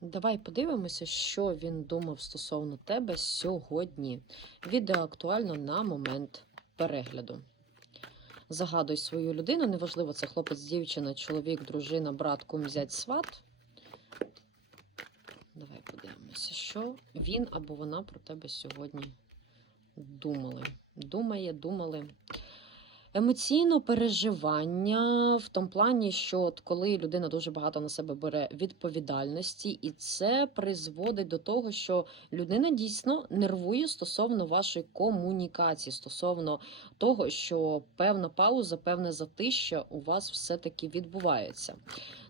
Давай подивимося, що він думав стосовно тебе сьогодні. Відео актуально на момент перегляду. Загадуй свою людину, неважливо, це хлопець, дівчина, чоловік, дружина, брат, кум, зять, сват. Давай подивимося, що він або вона про тебе сьогодні думали. Думає, думали. Емоційно переживання в тому плані, що от коли людина дуже багато на себе бере відповідальності, і це призводить до того, що людина дійсно нервує стосовно вашої комунікації, стосовно того, що певна пауза, певне затища у вас все-таки відбувається.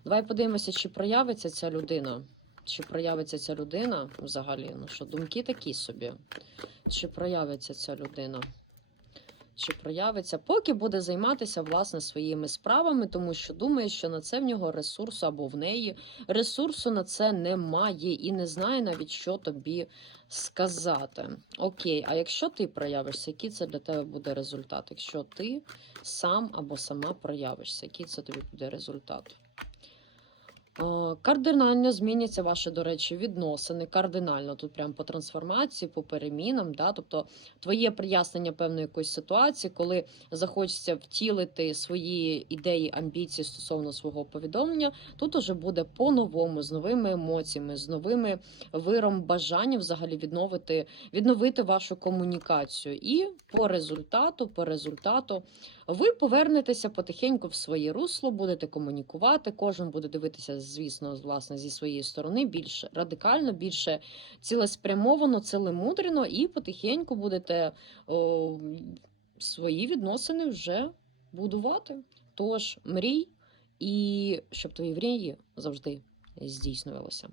Давай подивимося, чи проявиться ця людина. Чи проявиться ця людина взагалі? Ну що, думки такі собі. Чи проявиться ця людина? Чи проявиться, поки буде займатися власне своїми справами, тому що думає, що на це в нього ресурсу або в неї ресурсу на це немає і не знає навіть, що тобі сказати. Окей, а якщо ти проявишся, який це для тебе буде результат? Якщо ти сам або сама проявишся, який це тобі буде результат? Е, Кардинально зміняться ваші, до речі, відносини. Кардинально тут прямо по трансформації, по перемінам. Да? Тобто твоє прияснення певної якоїсь ситуації, коли захочеться втілити свої ідеї, амбіції стосовно свого повідомлення, тут уже буде по-новому, з новими емоціями, з новими виром бажання взагалі відновити, відновити вашу комунікацію. І по результату, по результату ви повернетеся потихеньку в своє русло, будете комунікувати. Кожен буде дивитися, звісно, власне, зі своєї сторони більш радикально, більше цілеспрямовано, цілемудрено, і потихеньку будете о, свої відносини вже будувати. Тож мрій, і щоб твої мрії завжди здійснювалися.